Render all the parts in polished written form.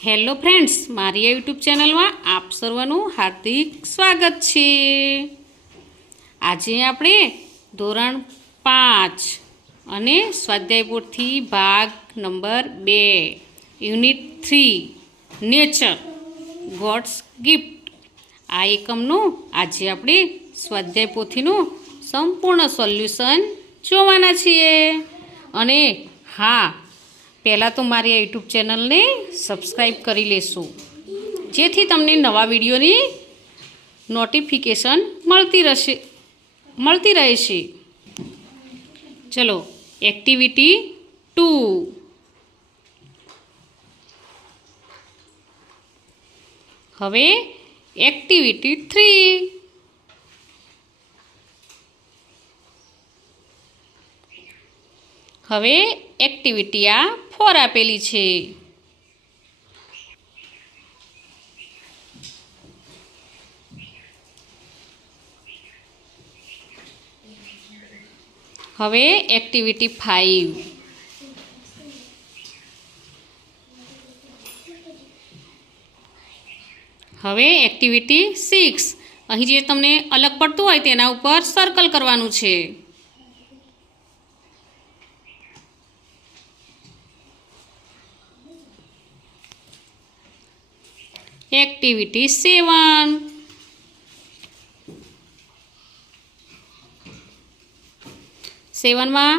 Hello friends, મારી YouTube ચેનલમાં આપ સર્વનું હાર્દિક સ્વાગત છે। આજે આપણે ધોરણ 5 અને સ્વાધ્યાય પોથી ભાગ number 2 unit 3 nature gods gift આ એકમનું આજે આપણે સ્વાધ્યાય પોથીનું સંપૂર્ણ સોલ્યુશન જોવાના છીએ। અને હા, પહેલાં તો મારી આ યુટ્યુબ ચેનલને સબસ્ક્રાઈબ કરી લેશો, જેથી તમને નવા વિડીયોની નોટિફિકેશન મળતી રહેશે। ચલો, એક્ટિવિટી 2। હવે એક્ટિવિટી 3। હવે એક્ટિવિટી આ 4 આપેલી છે। હવે એક્ટિવિટી 5। હવે એક્ટિવિટી 6। અહીં જે તમને અલગ પડતું હોય તેના ઉપર સર્કલ કરવાનું છે। એક્ટિવિટી 7। સેવનમાં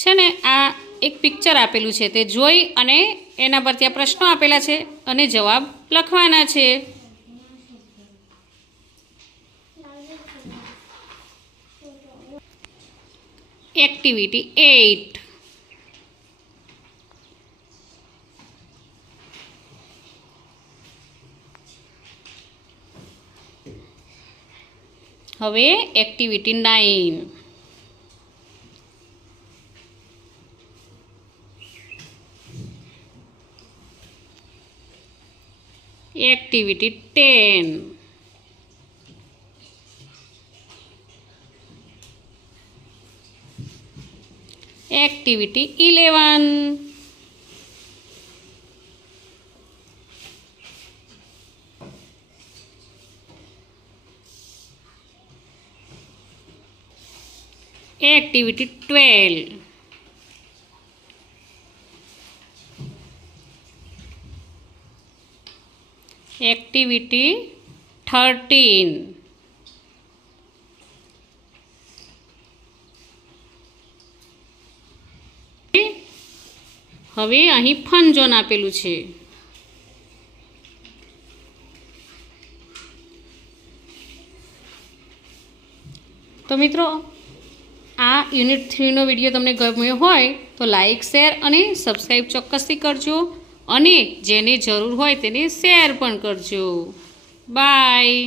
છે ને આ એક પિક્ચર આપેલું છે, તે જોઈ અને એના પર ત્યાં પ્રશ્નો આપેલા છે અને જવાબ લખવાના છે। એક્ટિવિટી 8। હવે activity 9। Activity 10। Activity 11। Activity 12। Activity 13। હવે અહીં ફન ઝોન આપેલું છે। તો મિત્રો, આ યુનિટ 3નો વિડીયો તમને ગમ્યો હોય તો લાઈક, શેર અને સબસ્ક્રાઈબ ચોક્કસથી કરજો, અને જેને જરૂર હોય તેને શેર પણ કરજો। બાય।